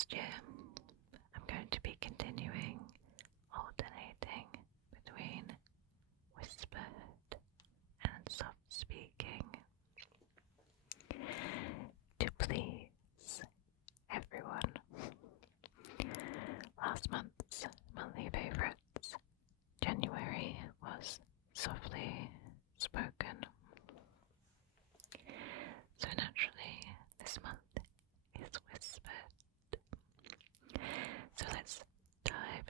next year, I'm going to be continuing alternating between whispered and soft speaking to please everyone. Last month's monthly favorites, January, was softly spoken. So naturally, this month is whispered. So let's dive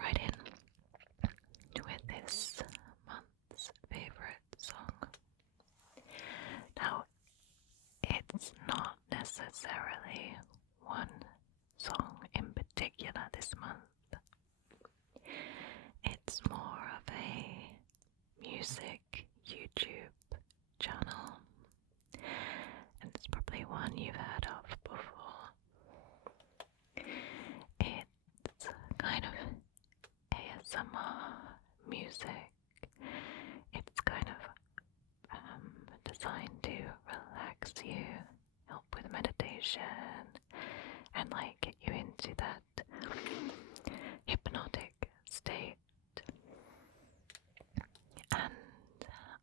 right in with this month's favorite song. Now, it's not necessarily one song in particular this month. It's more of a music YouTube channel, and it's probably one you've heard of before. It's kind of ASMR music. It's kind of designed to relax you, help with meditation, and like get you into that hypnotic state. And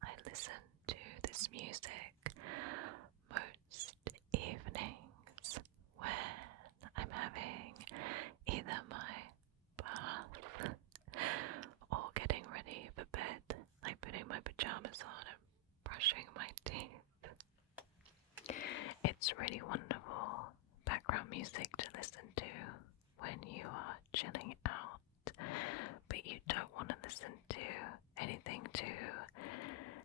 I listen to this music most evenings when I'm having either my bath or getting ready for bed, like putting my pajamas on and brushing my teeth. It's really wonderful background music to listen to when you are chilling out, but you don't want to listen to anything too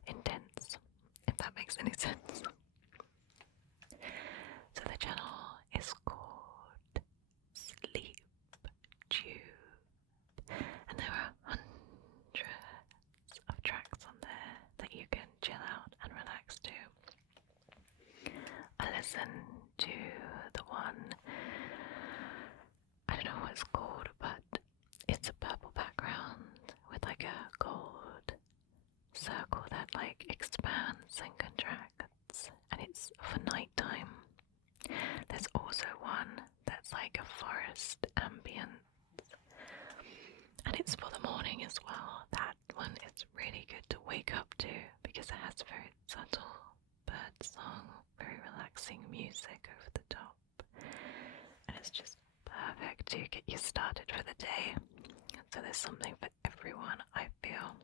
intense, if that makes any sense. So the channel is called Sleep Tube, and there are hundreds of tracks on there that you can chill out and relax to. I listen to the one, I don't know what it's called, but it's a purple background with like a gold circle that like expands and contracts, and it's for nighttime. There's also one that's like a forest ambience, and it's for the morning as well. That one is really good to wake up to because it has very subtle bird song, very relaxing music over the top, and it's just perfect to get you started for the day. So there's something for everyone, I feel.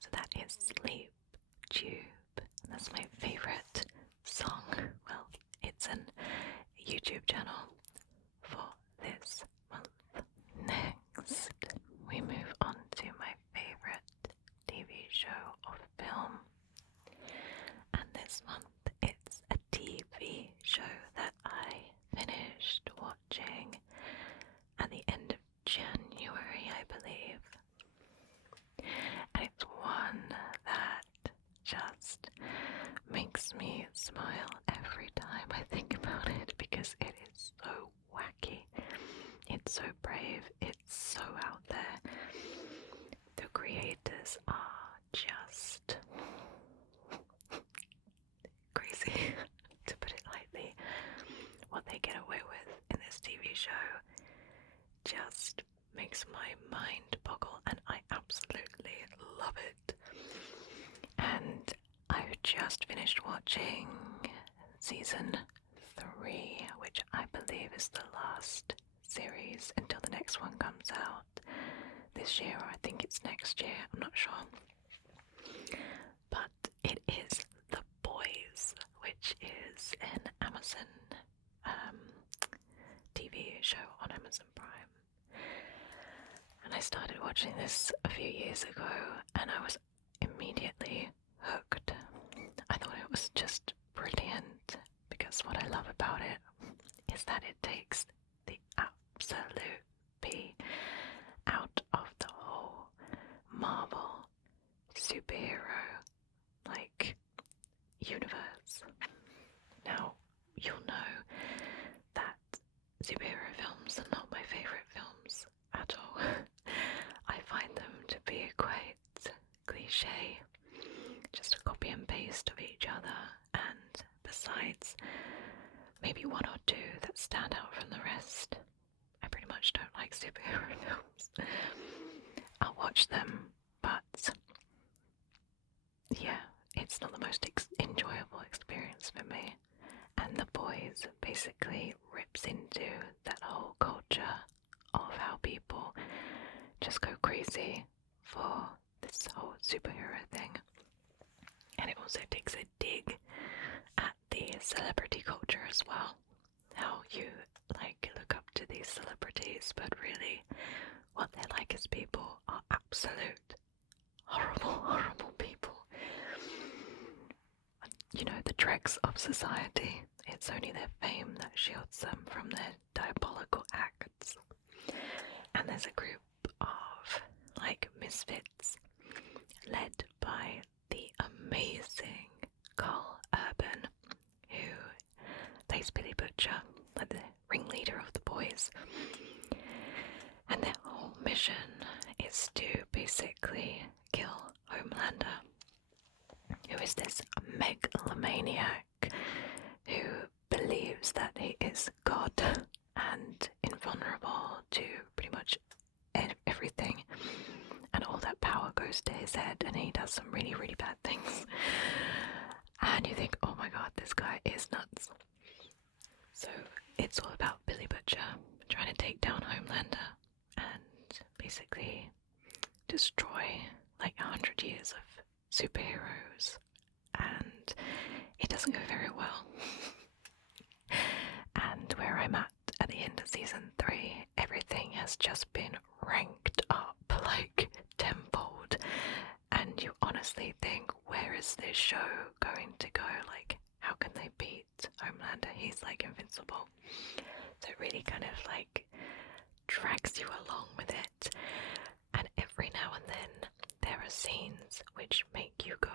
So that is Sleep Tube, and that's my favorite song. Well, it's an YouTube channel for this month. Next, we move on to my favorite TV show or film. And this month it's a TV show that I finished watching at the end of January, I believe. And it's one that just makes me smile every time I think about it because it is so wacky. It's so brave. It's so out there. The creators are just crazy, to put it lightly. What they get away with in this TV show just makes my mind boggle, and I absolutely love it. And I've just finished watching season 3, which I believe is the last series until the next one comes out this year, or I think it's next year, I'm not sure. But it is The Boys, which is an Amazon TV show on Amazon Prime. And I started watching this a few years ago, and I was immediately hooked. I thought it was just brilliant because what I love about it is that it takes the absolute pee out of the whole Marvel superhero like universe. Now, you'll know that superhero films are not my favorite films at all. I find them to be quite cliche, just a copy and paste of each other, and besides maybe one or two that stand out crazy for this whole superhero thing. And it also takes a dig at the celebrity culture as well. How you like look up to these celebrities, but really what they're like as people are absolute horrible people. You know, the dregs of society. It's only their fame that shields them from their diabolical acts. And there's a group of like misfits led by the amazing Carl Urban, who plays Billy Butcher, like the ringleader of the boys. And their whole mission is to basically kill Homelander, who is this megalomaniac who believes that he is God and invulnerable to pretty much everything, and all that power goes to his head, and he does some really, really bad things. And you think, oh my god, this guy is nuts. So it's all about Billy Butcher trying to take down Homelander and basically destroy like 100 years of superheroes, and it doesn't go very well. And where I'm at the end of season 3, everything has just been ranked up like tenfold, and you honestly think, where is this show going to go? Like, how can they beat Homelander? He's like invincible. So it really kind of like drags you along with it, and every now and then there are scenes which make you go,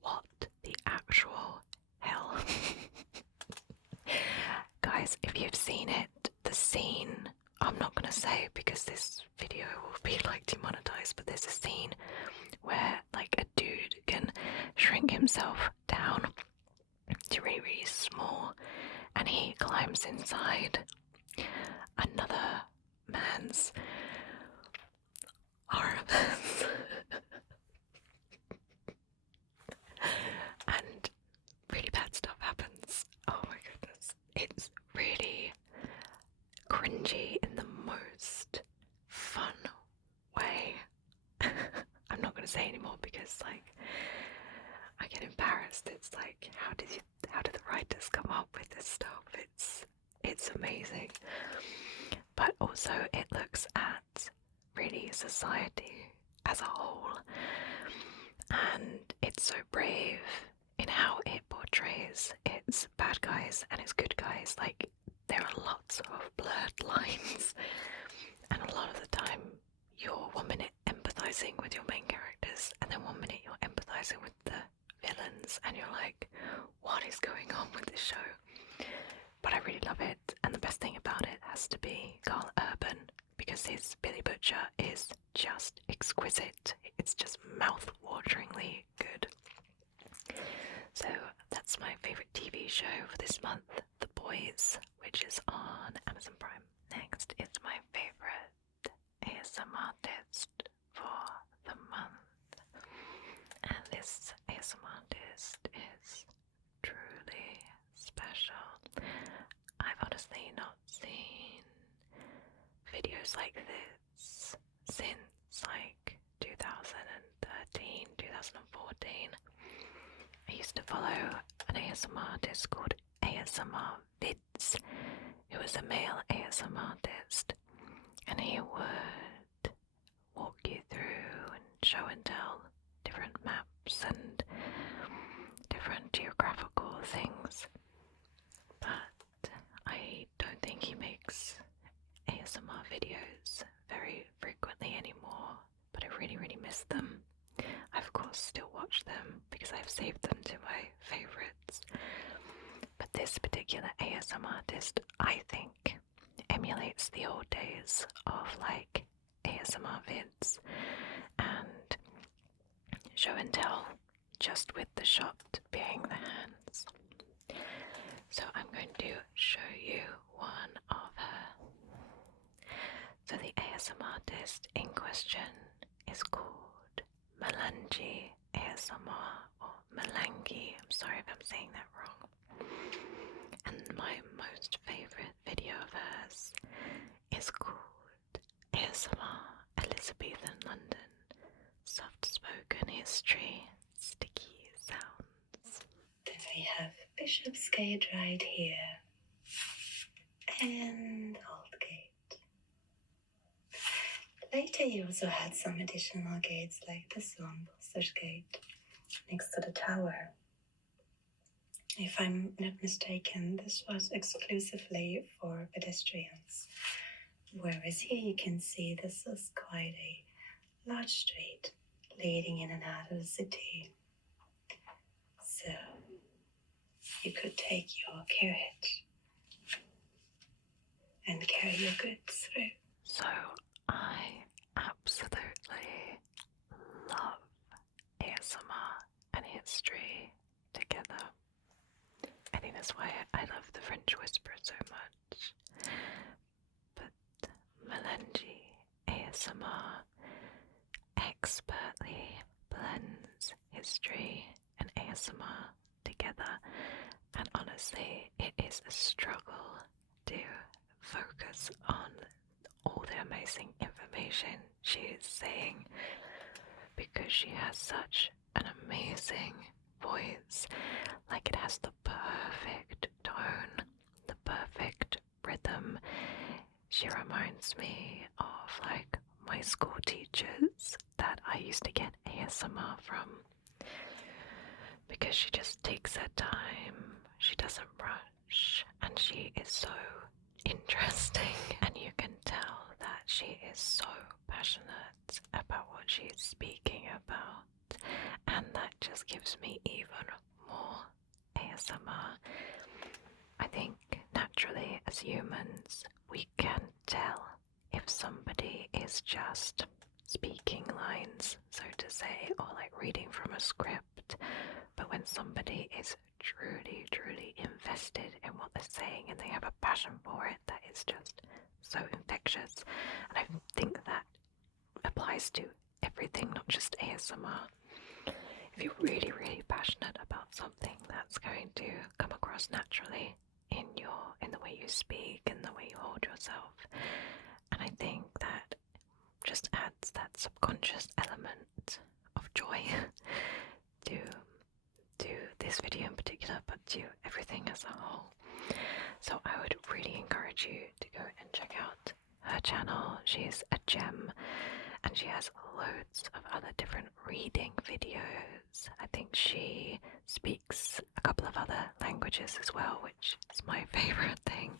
what the actual hell? Guys, if you've seen it, the scene, I'm not going to say because this video will be like demonetized, but there's a scene where like a dude can shrink himself down to really, really small, and he climbs inside another man's orifice. And really bad stuff happens. Oh my goodness. It's really cringy in the most fun way. I'm not going to say anymore because like I get embarrassed. It's like, how did the writers come up with this stuff? It's amazing. But also it looks at really society as a whole, and it's so brave in how it portrays its bad guys and its good guys. Like, there are lots of blurred lines, and a lot of the time you're 1 minute empathizing with your main characters, and then 1 minute you're empathizing with the villains, and you're like, what is going on with this show? But I really love it, and the best thing about it has to be Carl Urban, because his Billy Butcher is just exquisite. It's just mouth-wateringly good. So that's my favourite TV show for this month, The Boys, which is on Amazon Prime. Next is my favourite ASMR artist for the month, and this ASMR artist is truly special. I've honestly not seen videos like this since like 2013, 2014. I used to follow an ASMR artist called ASMR Vids, who was a male ASMR artist, and he would walk you through and show and tell different maps and different geographical things. But I don't think he makes ASMR videos very frequently anymore, but I really, really miss them. I of course still watch them because I've saved them to my favorites. But this particular ASMR artist, I think, emulates the old days of like ASMR vids and show and tell, just with the shot being the hands. So I'm going to show you one of her. So the ASMR artist in question is called Melangi ASMR, or Melangi, I'm sorry if I'm saying that wrong. And my most favourite video of hers is called ASMR Elizabethan London. history, sticky sounds. Then we have Bishopsgate right here, and Aldgate. Later you also had some additional gates like this one, Buster's Gate, next to the tower. If I'm not mistaken, this was exclusively for pedestrians. Whereas here you can see this is quite a large street leading in and out of the city. So you could take your carriage and carry your goods through. So I absolutely love ASMR and history together. I think that's why I love the French Whisper so much. But Melange ASMR expertly blends history and ASMR together, and honestly, it is a struggle to focus on all the amazing information she is saying because she has such an amazing voice. Like, it has the perfect tone, the perfect rhythm. She reminds me of like my school teachers that I used to get ASMR from, because she just takes her time, she doesn't rush, and she is so interesting, and you can tell that she is so passionate about what she is speaking about, and that just gives me even more ASMR. I think naturally as humans we can tell if somebody is just speaking lines, so to say, or like reading from a script, but when somebody is truly invested in what they're saying and they have a passion for it, that is just so infectious. And I think that applies to everything, not just ASMR. If you're really passionate about something, that's going to come across naturally in the way you speak and the way you hold yourself. And I think that just adds that subconscious element of joy to this video in particular, but to everything as a whole. So I would really encourage you to go and check out her channel. She's a gem, and she has loads of other different reading videos. I think she speaks a couple of other languages as well, which is my favorite thing.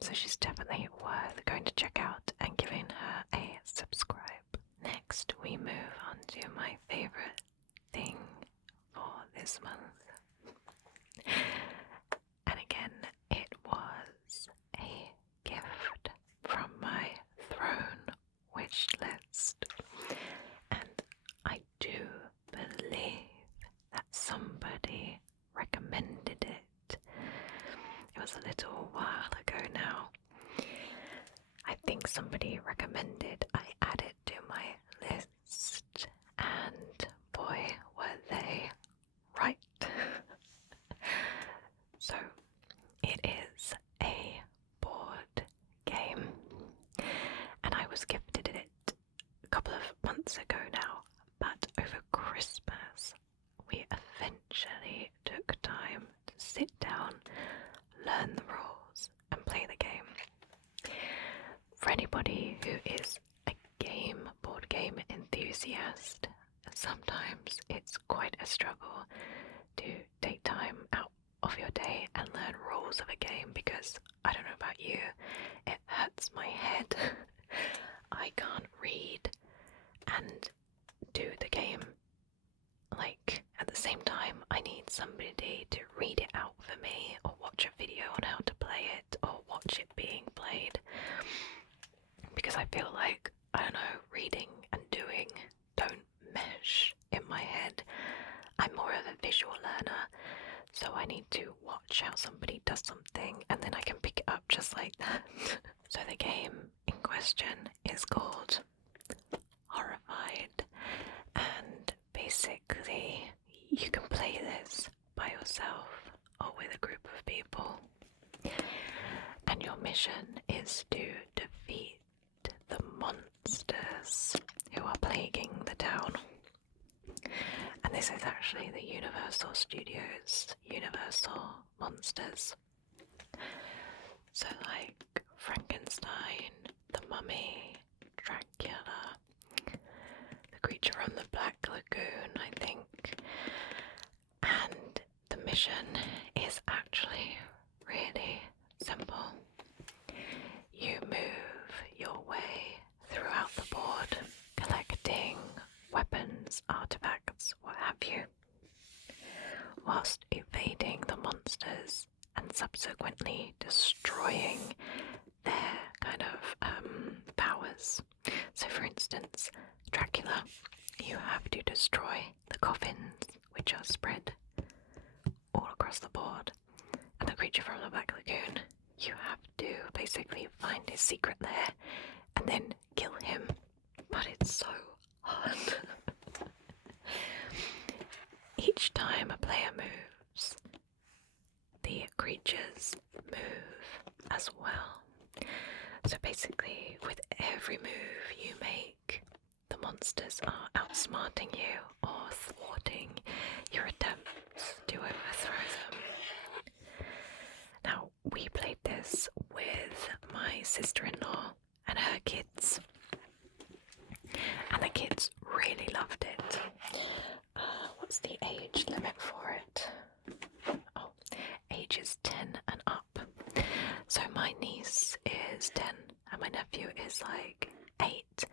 So she's definitely worth going to check out and giving her a subscribe. Next, we move on to my favorite thing for this month. And again, it was a gift from my throne wish list. And I do believe that somebody recommended it. It was a little while ago now. I think somebody recommended I add it to my list, and boy, were they right. So it is a board game, and I was gifted it a couple of months ago now, but over Christmas we eventually took time to sit down, learn the rules, and play the game. For anybody who is a board game enthusiast, sometimes it's quite a struggle to take time out of your day and learn rules of a game, because I don't know about you, it hurts my head. I can't read and do the game like at the same time. I need somebody to read it out for me, or watch a video on how to play it, or watch it being played, because I feel like, I don't know, reading and doing don't mesh in my head. I'm more of a visual learner, so I need to watch how somebody does something and then I can pick it up just like that. So the game in question is called Horrified, and basically you can play this by yourself or with a group of people, and your mission is to defeat the monsters who are plaguing the town. this is actually the Universal Studios Universal Monsters. So like Frankenstein, the Mummy, Dracula, the Creature from the Black Lagoon, I think. And the mission is actually really simple. You move your way throughout the board, collecting weapons, artifacts, what have you, whilst evading the monsters and subsequently destroying their kind of powers. So for instance, Dracula, you have to destroy the coffins which are spread all across the board. And the Creature from the Black Lagoon, you have to basically find his secret lair and then kill him. But it's so hard. Each time a player moves, the creatures move as well. So basically, with every move you make, the monsters are outsmarting you or thwarting your attempts to overthrow them. Now, we played this with my sister-in-law and her kids, and the kids really loved it. What's the age limit for it? Oh, ages 10 and up. So my niece is 10 and my nephew is like 8,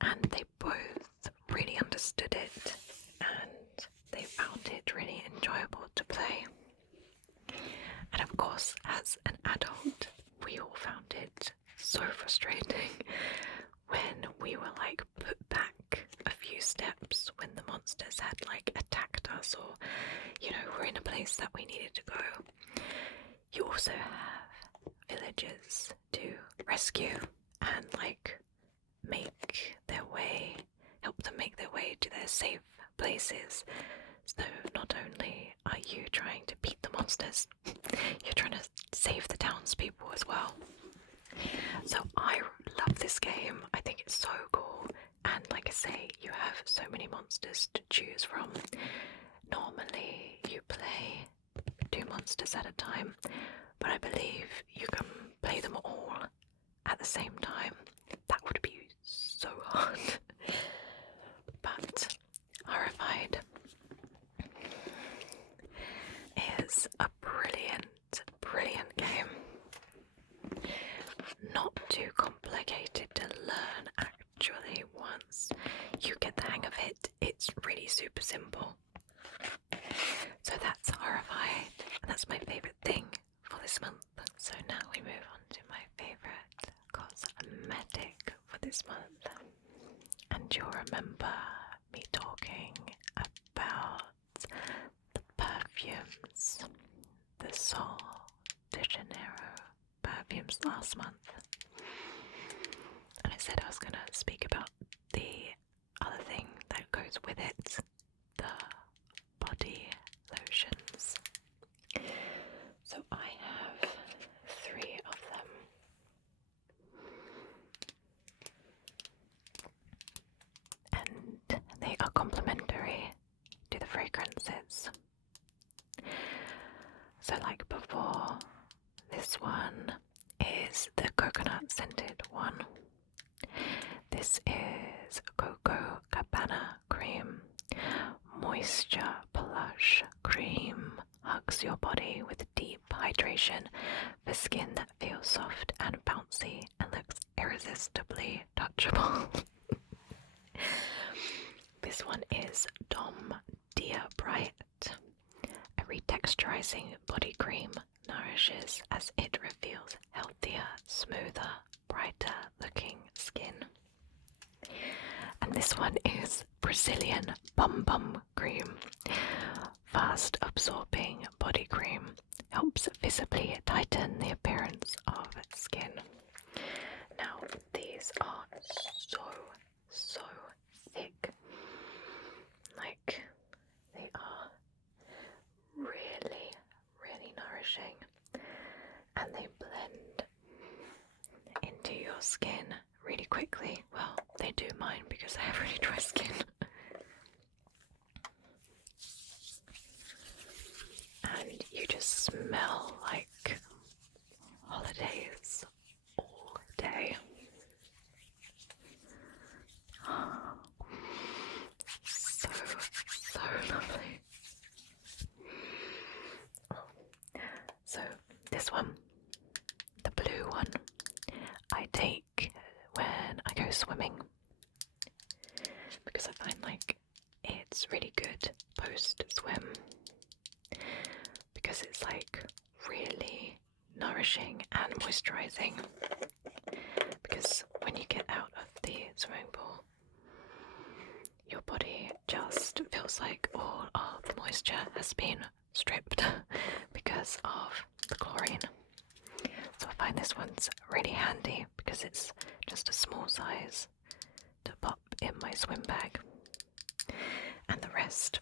and they both really understood it and they found it really enjoyable to play. And of course, as an adult, we all found it so frustrating when we were like put back a few steps when the monsters had like attacked us, or we're in a place that we needed to go. You also have villagers to rescue and like help them make their way to their safe places. So not only are you trying to beat the monsters, you're trying to save the townspeople as well. So I love this game. I think it's so cool. And like I say, you have so many monsters to choose from. Normally you play 2 monsters at a time, but I believe you can play them all at the same time. That would be so hard. But Horrified is a brilliant game. Not too complicated to learn actually. Once you get the hang of it, it's really super simple. So that's Horrified, and that's my favourite thing for this month. So now we move on to my favourite cosmetic for this month. And you'll remember me talking about the perfumes, the Sol de Janeiro perfumes last month. And I said I was going to speak about the other thing that goes with it, the body lotions. So I have 3 of them. And they are complementary to the fragrances. So like before, this one is the coconut scented one. This is Coco Cabana Cream Moisture Plush Cream. Hugs your body with deep hydration for skin that feels soft and bouncy and looks irresistibly touchable. This one is Dom Dia Bright. A retexturizing body cream nourishes as it reveals healthier, smoother, brighter looking skin. And this one is Brazilian Bum Bum Cream. Fast absorbing body cream helps visibly tighten the appearance of skin. Now these are so thick. Like, they are really nourishing, and they blend into your skin really quickly. Well, they do mine because I have really dry skin. smell like holidays all day. So lovely. So this one, the blue one, I take when I go swimming because I find like it's really good post-swim because it's like really nourishing and moisturizing, because when you get out of the swimming pool your body just feels like all of the moisture has been stripped because of the chlorine. So I find this one's really handy because it's just a small size to pop in my swim bag. And the rest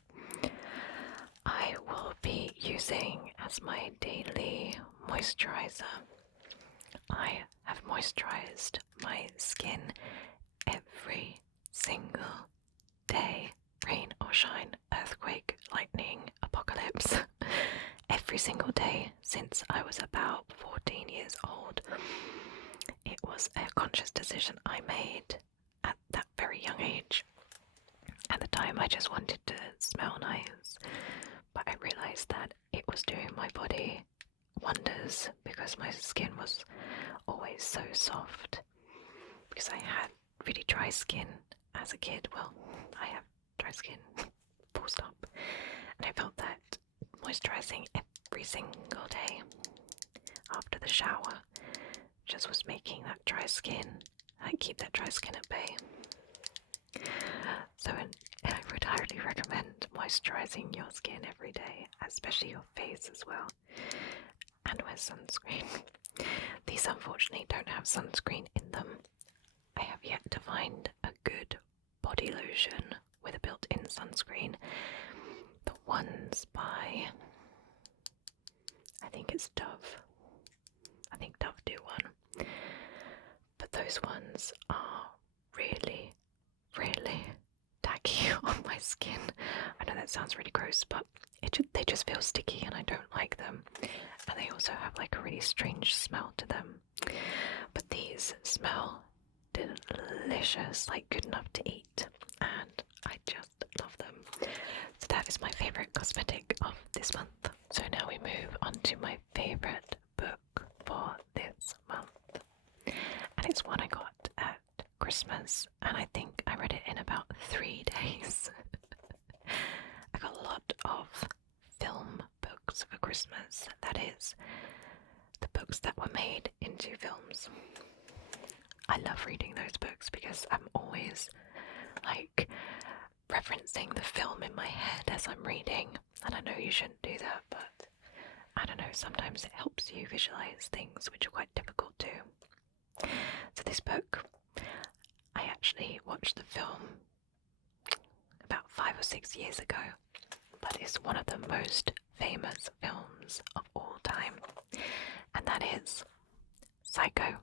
I will be using as my daily moisturizer. I have moisturized my skin every single day, rain or shine, earthquake, lightning, apocalypse, every single day since I was about 14 years old. It was a conscious decision I made at that very young age. At the time I just wanted to smell nice, but I realized that it was doing my body wonders because my skin was always so soft, because I had really dry skin as a kid. Well, I have dry skin, full stop. And I felt that moisturizing every single day after the shower just was making that dry skin, keep that dry skin at bay. So I would highly recommend moisturizing your skin every day, especially your face as well, and wear sunscreen. These unfortunately don't have sunscreen in them. I have yet to find a good body lotion with a built-in sunscreen. The ones by, I think it's Dove. I think Dove do one. But those ones are really, really tacky on my skin. I know that sounds really gross, but they just feel sticky and I don't like them. And they also have like a really strange smell to them. But these smell delicious, like good enough to eat, and I just love them. So that is my favourite cosmetic of this month. So now we move on to my favourite book for this month. And it's one I got at Christmas, and I think I read it in about 3 days. I got a lot of film books for Christmas, that is, the books that were made into films. I love reading those books because I'm always like referencing the film in my head as I'm reading, and I know you shouldn't do that, but I don't know, sometimes it helps you visualize things which are quite difficult to. So this book, I actually watched the film about 5 or 6 years ago, but it's one of the most famous films of all time, and that is Psycho.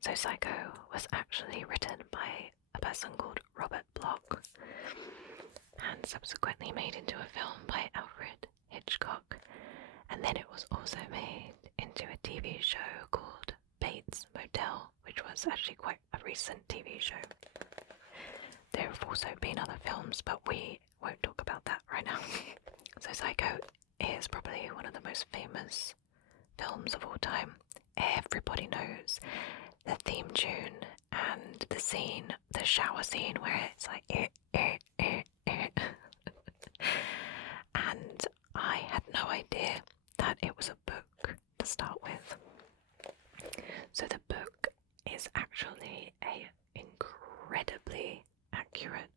So Psycho was actually written by a person called Robert Bloch and subsequently made into a film by Alfred Hitchcock, and then it was also made into a TV show called Bates Motel, which was actually quite a recent TV show. There have also been other films, but we won't talk about that right now. So Psycho is probably one of the most famous films of all time. Everybody knows the theme tune and the scene, the shower scene where it's like and I had no idea that it was a book to start with. So the book is actually a incredibly accurate,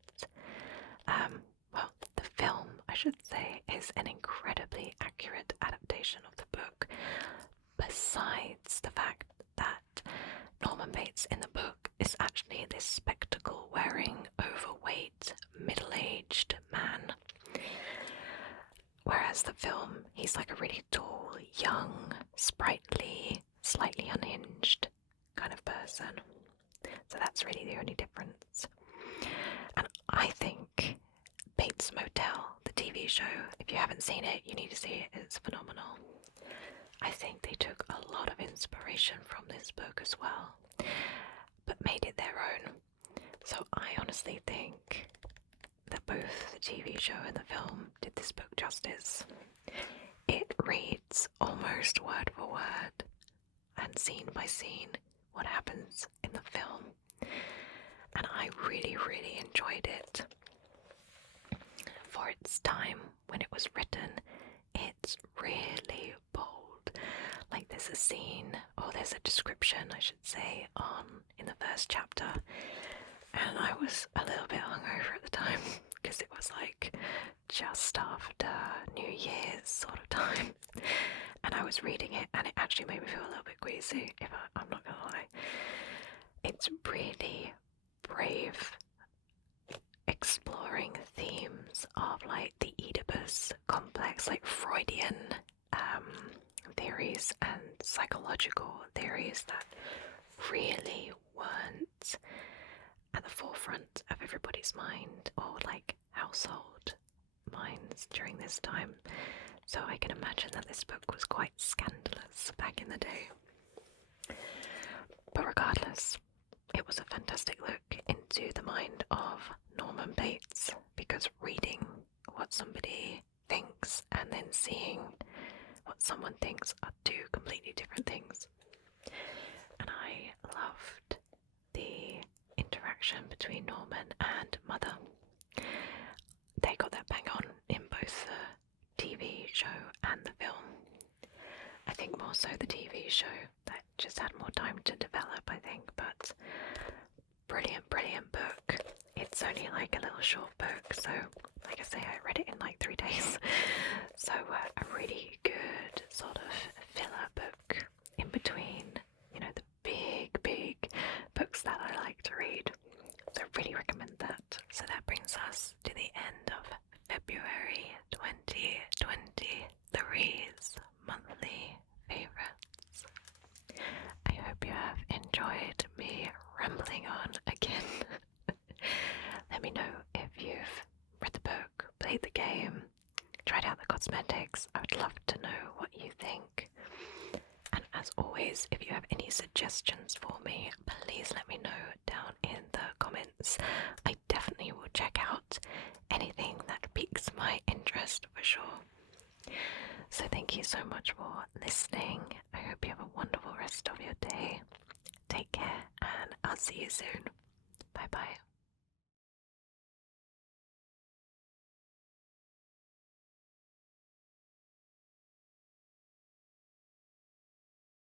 the film, I should say, is an incredibly accurate adaptation of the book, besides the fact that Norman Bates in the book is actually this spectacle-wearing, overweight, middle-aged man, whereas the film, he's like a really tall, young, sprightly, slightly unhinged kind of person. So that's really the only difference. And I think Bates Motel, the TV show, if If you haven't seen it, you need to see it. It's phenomenal. I think they took a lot of inspiration from this book as well, but made it their own. So I honestly think that both the TV show and the film did this book justice. It reads almost word for word and scene by scene what happens in the film, and I really, really enjoyed it. For its time when it was written, it's really bold. Like there's a scene, or there's a description I should say, in the first chapter, and I was a little bit hungover at the time because it was like just after New Year's sort of time, and I was reading it and it actually made me feel a little bit queasy, if I'm not gonna lie. It's really brave, exploring themes of like the Oedipus complex, like Freudian theories and psychological theories that really weren't at the forefront of everybody's mind, or like household minds during this time. So I can imagine that this book was quite scandalous back in the day. But regardless, it was a fantastic look into the mind of Norman Bates, because reading what somebody thinks and then seeing what someone thinks are two completely different things. And I loved the interaction between Norman and Mother. They got that bang on in both the TV show and the film. I think more so the TV show, that just had more time to develop, I think, but brilliant, brilliant book. It's only like a little short book, so like I say, I read it in like 3 days. So a really good sort of filler book in between, you know, the big books that I like to read. So I really recommend that. So that brings us to the end of February 2023's monthly favorites. I hope you have enjoyed me rambling on again. Let me know if you've read the book, played the game, tried out the cosmetics. I would love to know what you think. And as always, if you have any suggestions for me, please let me know down in the comments. I definitely will check out anything that piques my interest for sure. So thank you so much for listening. I hope you have a wonderful rest of your day. Take care, and I'll see you soon.